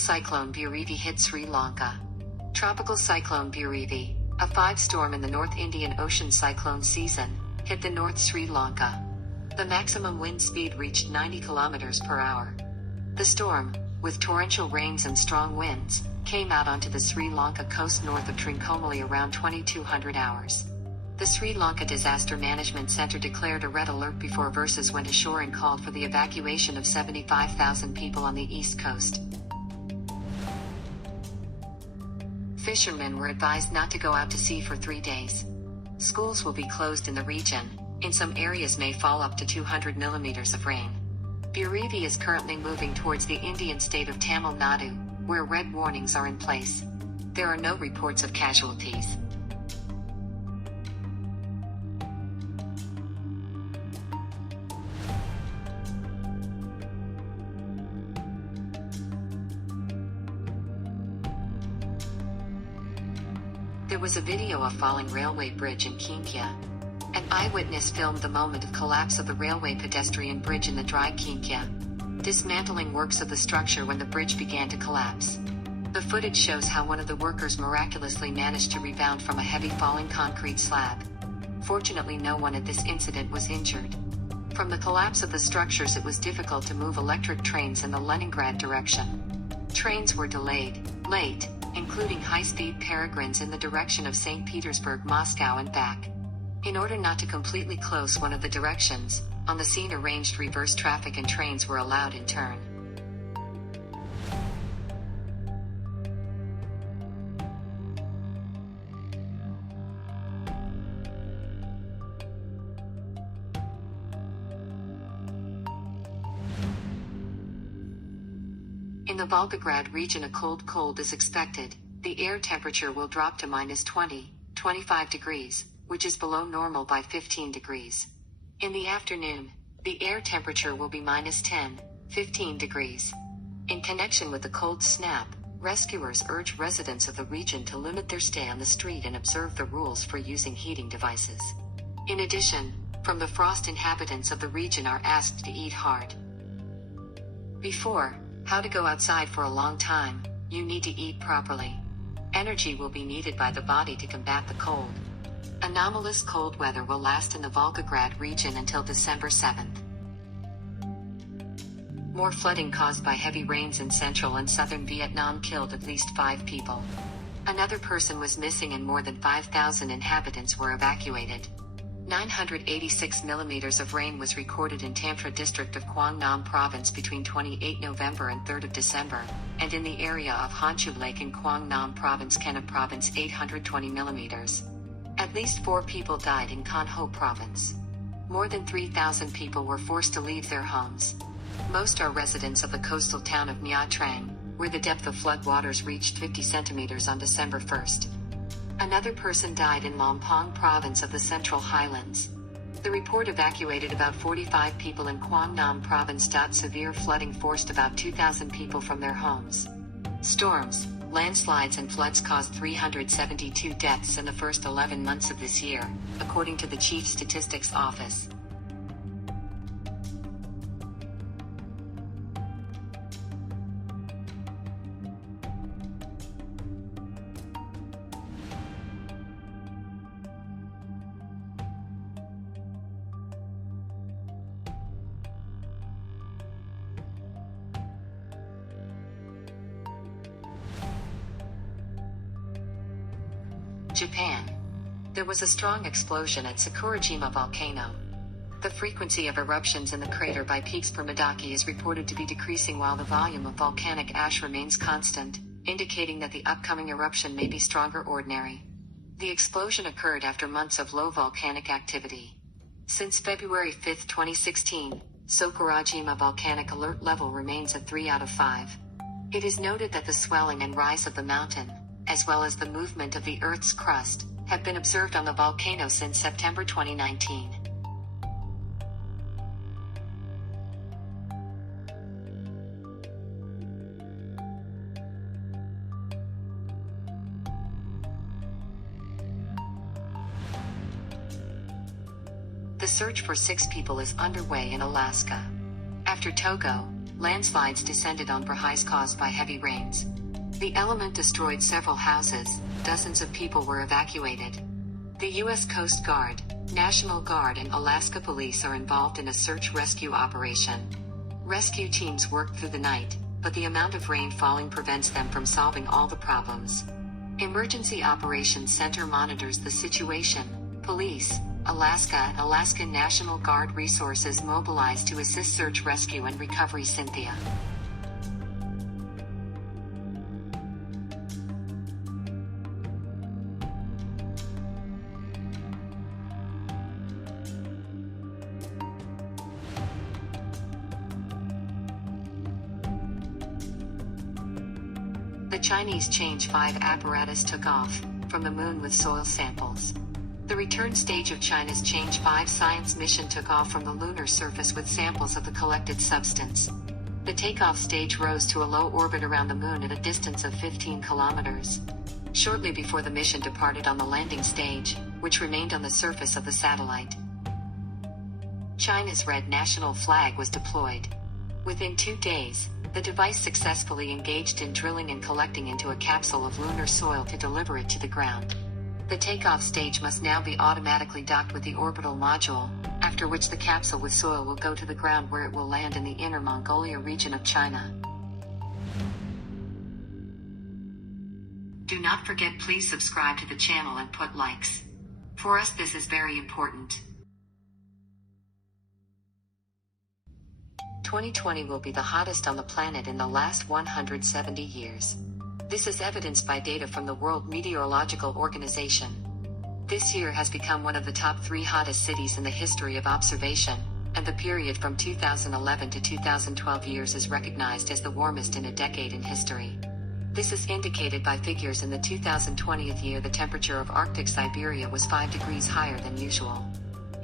cyclone Burivi hit Sri Lanka. Tropical cyclone Burivi, a 5-storm in the North Indian Ocean cyclone season, hit the North Sri Lanka. The maximum wind speed reached 90 km per hour. The storm, with torrential rains and strong winds, came out onto the Sri Lanka coast north of Trincomalee around 2200 hours. The Sri Lanka Disaster Management Center declared a red alert before Versus went ashore and called for the evacuation of 75,000 people on the east coast. Fishermen were advised not to go out to sea for 3 days. Schools will be closed in the region. In some areas may fall up to 200 millimeters of rain. Burivi is currently moving towards the Indian state of Tamil Nadu, where red warnings are in place. There are no reports of casualties. There was a video of falling railway bridge in Kinkia. An eyewitness filmed the moment of collapse of the railway pedestrian bridge in the dry Kinkia. Dismantling works of the structure when the bridge began to collapse. The footage shows how one of the workers miraculously managed to rebound from a heavy falling concrete slab. Fortunately, no one at this incident was injured. From the collapse of the structures, it was difficult to move electric trains in the Leningrad direction. Trains were delayed, late, including high-speed peregrines in the direction of St. Petersburg, Moscow and back. In order not to completely close one of the directions, on the scene arranged reverse traffic and trains were allowed in turn. In the Volgograd region, a cold is expected. The air temperature will drop to -20-25 degrees, which is below normal by 15 degrees. In the afternoon, the air temperature will be -10-15 degrees. In connection with the cold snap, rescuers urge residents of the region to limit their stay on the street and observe the rules for using heating devices. In addition, from the frost, inhabitants of the region are asked to eat hard. Before, how to go outside for a long time, you need to eat properly. Energy will be needed by the body to combat the cold. Anomalous cold weather will last in the Volgograd region until December 7th. More flooding caused by heavy rains in central and southern Vietnam killed at least 5 people. Another person was missing and more than 5,000 inhabitants were evacuated. 986 millimeters of rain was recorded in Tamtra district of Quang Nam province between 28 November and 3 December, and in the area of Honchu Lake in Quang Nam province, Kenna province 820 millimeters. At least 4 people died in Con Ho province. More than 3,000 people were forced to leave their homes. Most are residents of the coastal town of Nha Trang, where the depth of flood waters reached 50 centimeters on December 1st. Another person died in Lampang province of the Central Highlands. The report evacuated about 45 people in Quang Nam province. Severe flooding forced about 2,000 people from their homes. Storms, landslides and floods caused 372 deaths in the first 11 months of this year, according to the Chief Statistics Office. Japan. There was a strong explosion at Sakurajima volcano. The frequency of eruptions in the crater by peaks per Midaki is reported to be decreasing while the volume of volcanic ash remains constant, indicating that the upcoming eruption may be stronger ordinary. The explosion occurred after months of low volcanic activity. Since February 5, 2016, Sakurajima volcanic alert level remains at 3 out of 5. It is noted that the swelling and rise of the mountain, as well as the movement of the Earth's crust, have been observed on the volcano since September 2019. The search for 6 people is underway in Alaska. After Togo, Landslides descended on Brahais caused by heavy rains. The element destroyed several houses, dozens of people were evacuated. The U.S. Coast Guard, National Guard and Alaska Police are involved in a search-rescue operation. Rescue teams worked through the night, but the amount of rain falling prevents them from solving all the problems. Emergency Operations Center monitors the situation. Police, Alaska and Alaskan National Guard resources mobilized to assist search, rescue and recovery. Cynthia. The Chinese Change 5 apparatus took off from the moon with soil samples. The return stage of China's Change 5 science mission took off from the lunar surface with samples of the collected substance. The takeoff stage rose to a low orbit around the moon at a distance of 15 kilometers. Shortly before the mission departed on the landing stage, which remained on the surface of the satellite. China's red national flag was deployed. Within 2 days, the device successfully engaged in drilling and collecting into a capsule of lunar soil to deliver it to the ground. The takeoff stage must now be automatically docked with the orbital module, after which the capsule with soil will go to the ground where it will land in the Inner Mongolia region of China. Do not forget, please subscribe to the channel and put likes. For us this is very important. 2020 will be the hottest on the planet in the last 170 years. This is evidenced by data from the World Meteorological Organization. This year has become one of the top 3 hottest cities in the history of observation, and the period from 2011 to 2012 years is recognized as the warmest in a decade in history. This is indicated by figures. In the 2020 year, the temperature of Arctic Siberia was 5 degrees higher than usual.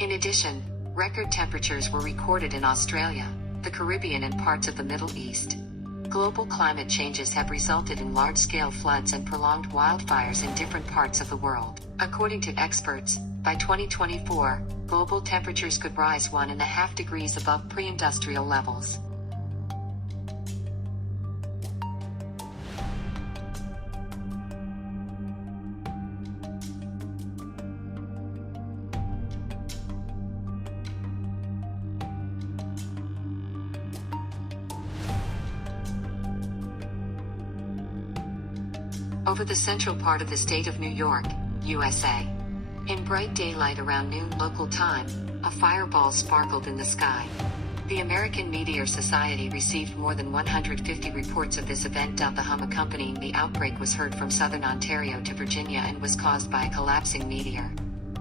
In addition, record temperatures were recorded in Australia, the Caribbean and parts of the Middle East. Global climate changes have resulted in large-scale floods and prolonged wildfires in different parts of the world. According to experts, by 2024, global temperatures could rise 1.5 degrees above pre-industrial levels. Over the central part of the state of New York, USA. In bright daylight around noon local time, a fireball sparkled in the sky. The American Meteor Society received more than 150 reports of this event. The hum accompanying the outbreak was heard from southern Ontario to Virginia and was caused by a collapsing meteor.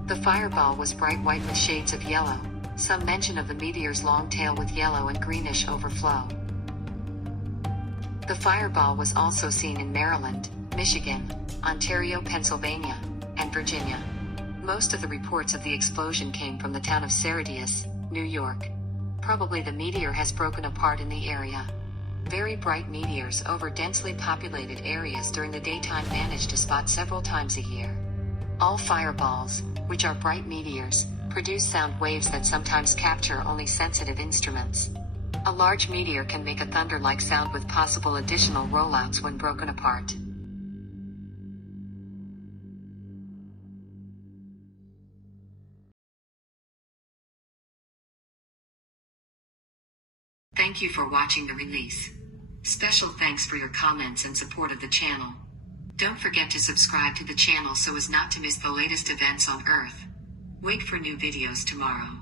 The fireball was bright white with shades of yellow, some mention of the meteor's long tail with yellow and greenish overflow. The fireball was also seen in Maryland, Michigan, Ontario, Pennsylvania, and Virginia. Most of the reports of the explosion came from the town of Syracuse, New York. Probably the meteor has broken apart in the area. Very bright meteors over densely populated areas during the daytime manage to spot several times a year. All fireballs, which are bright meteors, produce sound waves that sometimes capture only sensitive instruments. A large meteor can make a thunder-like sound with possible additional rollouts when broken apart. Thank you for watching the release. Special thanks for your comments and support of the channel. Don't forget to subscribe to the channel so as not to miss the latest events on Earth. Wait for new videos tomorrow.